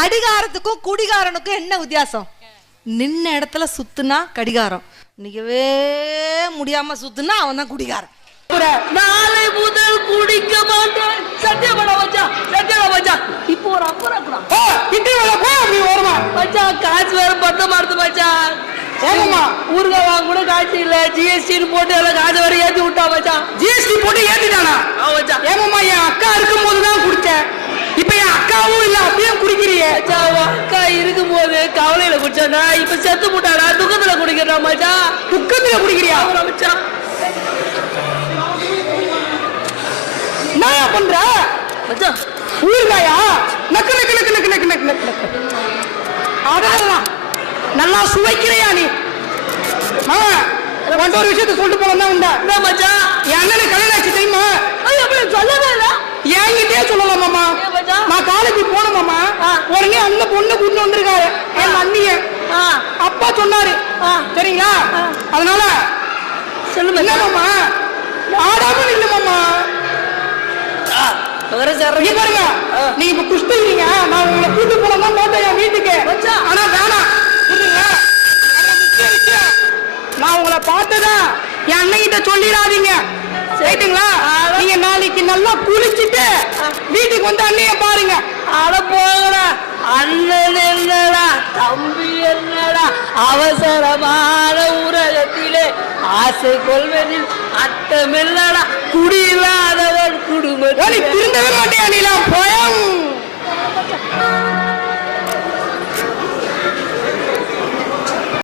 கடிகாரத்துக்கும் குடிகாரனுக்கும் என்ன வித்தியாசம்? நின்ன இடத்துல சுத்துனா கடிகாரம். நிக்கவே முடியாம சுத்துனா அவன் தான் குடிகாரன் நாளை முதல் குடிக்க மாட்டேன். வச்சா சத்தியப்பட வச்சா இப்போ ஒரு அப்புறம் ஓரமா. மச்சான் காசு வேற பத்த மாறுது மச்சான். ஏமாமா ஊருகா வாங்க கூட காசு இல்ல ஜிஎஸ்டி போட்டு எல்லாம் காசு வேற ஏத்தி விட்டா மச்சான் ஜிஎஸ்டி போட்டு ஏத்திட்டானா ஆ மச்சான் ஏமாமா என் அக்கா இருக்கும் போது தான் குடிச்சேன் இப்ப என் அக்காவும் இல்ல அப்படியே குடிக்கிறியே மச்சான் அக்கா இருக்கும்போது கவலையில குடிச்சானா. இப்ப செத்து போட்டானா துக்கத்துல குடிக்கிறான் மச்சான். துக்கத்துல குடிக்கிறியா? மச்சான். என்னயா பண்ற? மச்சான். ஊருகாயா நக்கு நக்கு நக்கு நக்கு நக்கு நக்கு நக்கு நக்கு. நல்லா சுவைக்கிறையா நீ? ஆ ஒரு விஷயத்தை சொல்லிட்டு தான் உண்டா. மச்சான்? என் அண்ணனுக்கு கல்யாணம் ஆச்சு பொண்ணு கூட்டு வந்திருக்காரு. என் அண்ணிய. அப்பா சொன்னாரு. சரிங்களா? அதனால சொல்லு என்ன மாமா ஆடாம நில்லு மாமா இங்க பாருங்க. நீங்க இப்ப குஷ்டி இல்லீங்க. நான் உங்களை கூட்டு தான் போட்டேன் என் வீட்டுக்கு. ஆனா வேணாம். நான் உங்களை பார்த்ததா? என் அண்ணன் சொல்லிடாதீங்க. ரைட்டுங்களா நீங்க நாளைக்கு நல்லா குளிச்சுட்டு வீட்டுக்கு வந்து அண்ணைய பாருங்க. அவசரமான உலகத்திலே ஆசை கொள்வதில் அட்டமில்லடா குடியில்லாதவன் குடும்பம்